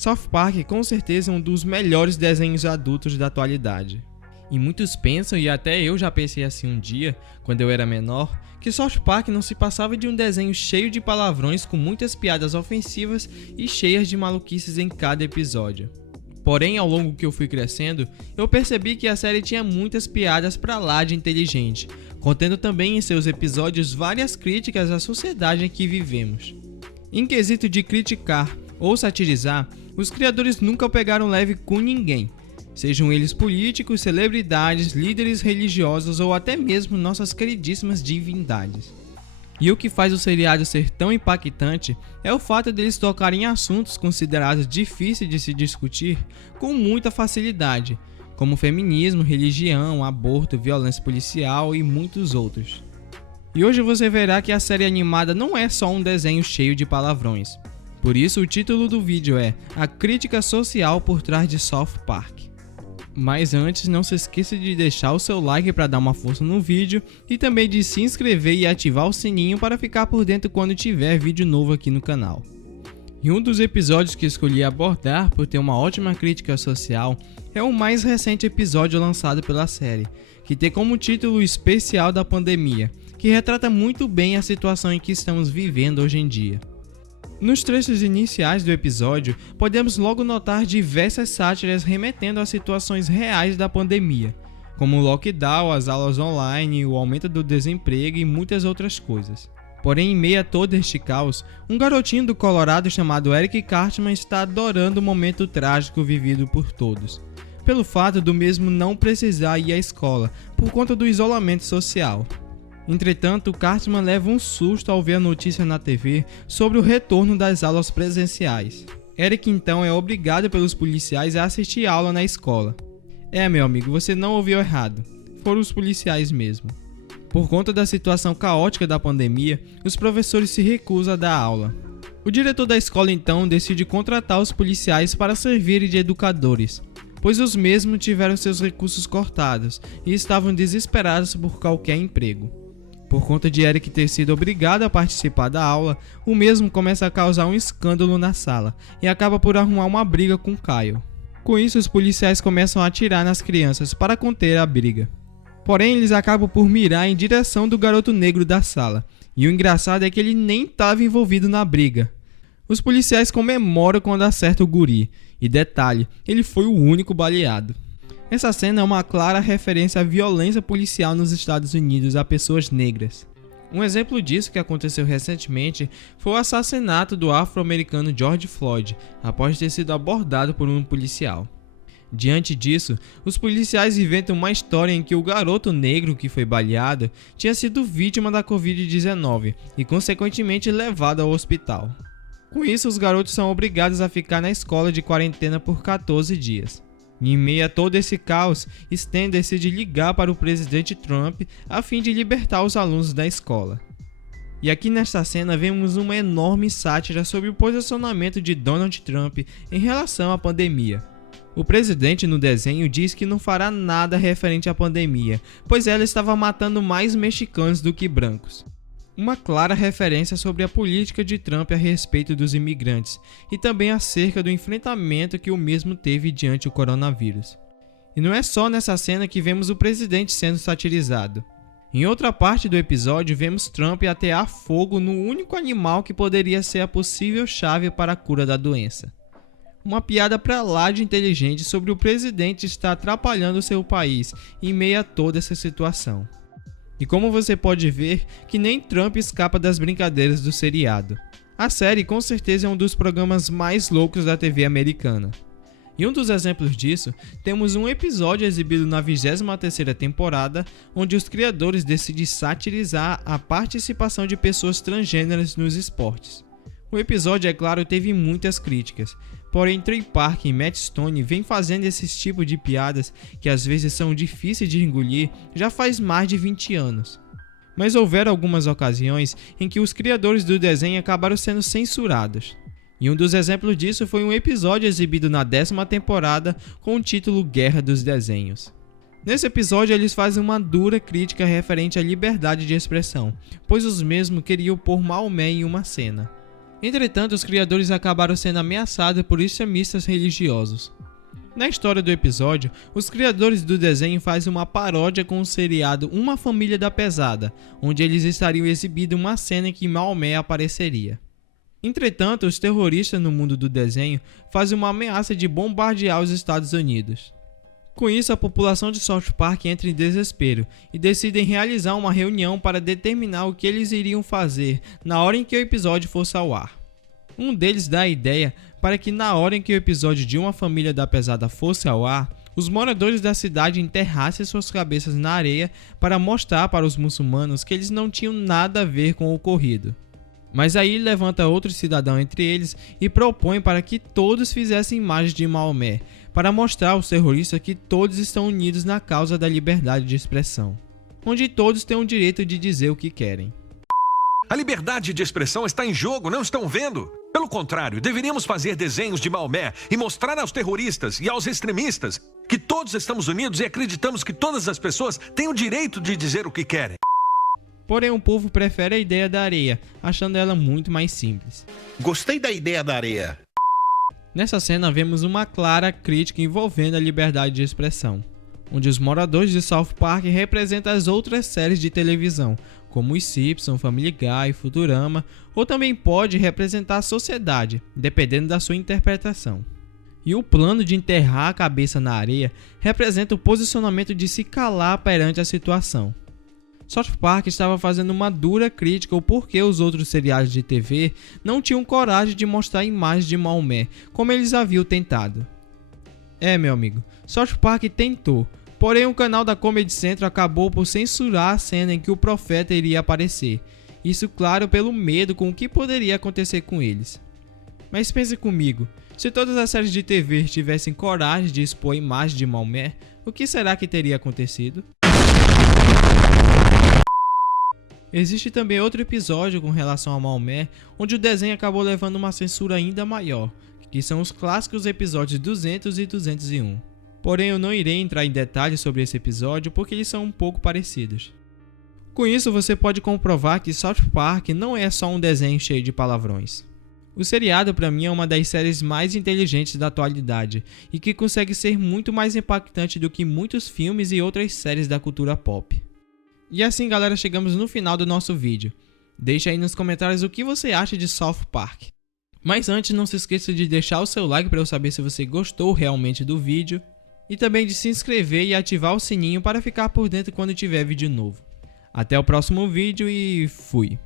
South Park com certeza é um dos melhores desenhos adultos da atualidade. E muitos pensam, e até eu já pensei assim um dia, quando eu era menor, que South Park não se passava de um desenho cheio de palavrões com muitas piadas ofensivas e cheias de maluquices em cada episódio. Porém, ao longo que eu fui crescendo, eu percebi que a série tinha muitas piadas pra lá de inteligente, contendo também em seus episódios várias críticas à sociedade em que vivemos. Em quesito de criticar ou satirizar, os criadores nunca pegaram leve com ninguém, sejam eles políticos, celebridades, líderes religiosos ou até mesmo nossas queridíssimas divindades. E o que faz o seriado ser tão impactante é o fato deles tocarem em assuntos considerados difíceis de se discutir com muita facilidade, como feminismo, religião, aborto, violência policial e muitos outros. E hoje você verá que a série animada não é só um desenho cheio de palavrões. Por isso o título do vídeo é A Crítica Social por Trás de South Park. Mas antes, não se esqueça de deixar o seu like para dar uma força no vídeo e também de se inscrever e ativar o sininho para ficar por dentro quando tiver vídeo novo aqui no canal. E um dos episódios que escolhi abordar por ter uma ótima crítica social é o mais recente episódio lançado pela série, que tem como título o Especial da Pandemia, que retrata muito bem a situação em que estamos vivendo hoje em dia. Nos trechos iniciais do episódio, podemos logo notar diversas sátiras remetendo a situações reais da pandemia, como o lockdown, as aulas online, o aumento do desemprego e muitas outras coisas. Porém, em meio a todo este caos, um garotinho do Colorado chamado Eric Cartman está adorando o momento trágico vivido por todos, pelo fato do mesmo não precisar ir à escola, por conta do isolamento social. Entretanto, Cartman leva um susto ao ver a notícia na TV sobre o retorno das aulas presenciais. Eric então é obrigado pelos policiais a assistir aula na escola. Meu amigo, você não ouviu errado. Foram os policiais mesmo. Por conta da situação caótica da pandemia, os professores se recusam a dar aula. O diretor da escola então decide contratar os policiais para servirem de educadores, pois os mesmos tiveram seus recursos cortados e estavam desesperados por qualquer emprego. Por conta de Eric ter sido obrigado a participar da aula, o mesmo começa a causar um escândalo na sala e acaba por arrumar uma briga com Kyle. Com isso, os policiais começam a atirar nas crianças para conter a briga. Porém, eles acabam por mirar em direção do garoto negro da sala, e o engraçado é que ele nem estava envolvido na briga. Os policiais comemoram quando acerta o guri, e detalhe, ele foi o único baleado. Essa cena é uma clara referência à violência policial nos Estados Unidos a pessoas negras. Um exemplo disso que aconteceu recentemente foi o assassinato do afro-americano George Floyd, após ter sido abordado por um policial. Diante disso, os policiais inventam uma história em que o garoto negro que foi baleado tinha sido vítima da Covid-19 e consequentemente levado ao hospital. Com isso, os garotos são obrigados a ficar na escola de quarentena por 14 dias. Em meio a todo esse caos, Stan decide ligar para o presidente Trump a fim de libertar os alunos da escola. E aqui nesta cena vemos uma enorme sátira sobre o posicionamento de Donald Trump em relação à pandemia. O presidente no desenho diz que não fará nada referente à pandemia, pois ela estava matando mais mexicanos do que brancos. Uma clara referência sobre a política de Trump a respeito dos imigrantes e também acerca do enfrentamento que o mesmo teve diante do coronavírus. E não é só nessa cena que vemos o presidente sendo satirizado. Em outra parte do episódio, vemos Trump atear fogo no único animal que poderia ser a possível chave para a cura da doença. Uma piada pra lá de inteligente sobre o presidente estar atrapalhando seu país em meio a toda essa situação. E como você pode ver, que nem Trump escapa das brincadeiras do seriado. A série com certeza é um dos programas mais loucos da TV americana. E um dos exemplos disso, temos um episódio exibido na 23ª temporada, onde os criadores decidem satirizar a participação de pessoas transgêneras nos esportes. O episódio, é claro, teve muitas críticas, porém Trey Parker e Matt Stone vêm fazendo esses tipos de piadas que às vezes são difíceis de engolir já faz mais de 20 anos. Mas houveram algumas ocasiões em que os criadores do desenho acabaram sendo censurados. E um dos exemplos disso foi um episódio exibido na 10ª temporada com o título Guerra dos Desenhos. Nesse episódio eles fazem uma dura crítica referente à liberdade de expressão, pois os mesmos queriam pôr Maomé em uma cena. Entretanto, os criadores acabaram sendo ameaçados por extremistas religiosos. Na história do episódio, os criadores do desenho fazem uma paródia com o seriado Uma Família da Pesada, onde eles estariam exibindo uma cena em que Maomé apareceria. Entretanto, os terroristas no mundo do desenho fazem uma ameaça de bombardear os Estados Unidos. Com isso, a população de South Park entra em desespero e decidem realizar uma reunião para determinar o que eles iriam fazer na hora em que o episódio fosse ao ar. Um deles dá a ideia para que na hora em que o episódio de Uma Família da Pesada fosse ao ar, os moradores da cidade enterrassem suas cabeças na areia para mostrar para os muçulmanos que eles não tinham nada a ver com o ocorrido. Mas aí levanta outro cidadão entre eles e propõe para que todos fizessem imagens de Maomé, para mostrar aos terroristas que todos estão unidos na causa da liberdade de expressão, onde todos têm o direito de dizer o que querem. A liberdade de expressão está em jogo, não estão vendo? Pelo contrário, deveríamos fazer desenhos de Maomé e mostrar aos terroristas e aos extremistas que todos estamos unidos e acreditamos que todas as pessoas têm o direito de dizer o que querem. Porém, o povo prefere a ideia da areia, achando ela muito mais simples. Gostei da ideia da areia. Nessa cena, vemos uma clara crítica envolvendo a liberdade de expressão, onde os moradores de South Park representam as outras séries de televisão, como os Simpsons, Family Guy, Futurama, ou também pode representar a sociedade, dependendo da sua interpretação. E o plano de enterrar a cabeça na areia representa o posicionamento de se calar perante a situação. South Park estava fazendo uma dura crítica ao porquê os outros seriados de TV não tinham coragem de mostrar imagens de Maomé, como eles haviam tentado. Meu amigo, South Park tentou, porém o canal da Comedy Central acabou por censurar a cena em que o profeta iria aparecer, isso claro pelo medo com o que poderia acontecer com eles. Mas pense comigo, se todas as séries de TV tivessem coragem de expor a imagem de Maomé, o que será que teria acontecido? Existe também outro episódio com relação a Maomé, onde o desenho acabou levando uma censura ainda maior, que são os clássicos episódios 200 e 201. Porém, eu não irei entrar em detalhes sobre esse episódio porque eles são um pouco parecidos. Com isso, você pode comprovar que South Park não é só um desenho cheio de palavrões. O seriado, para mim, é uma das séries mais inteligentes da atualidade e que consegue ser muito mais impactante do que muitos filmes e outras séries da cultura pop. E assim, galera, chegamos no final do nosso vídeo. Deixa aí nos comentários o que você acha de South Park. Mas antes, não se esqueça de deixar o seu like para eu saber se você gostou realmente do vídeo. E também de se inscrever e ativar o sininho para ficar por dentro quando tiver vídeo novo. Até o próximo vídeo e fui!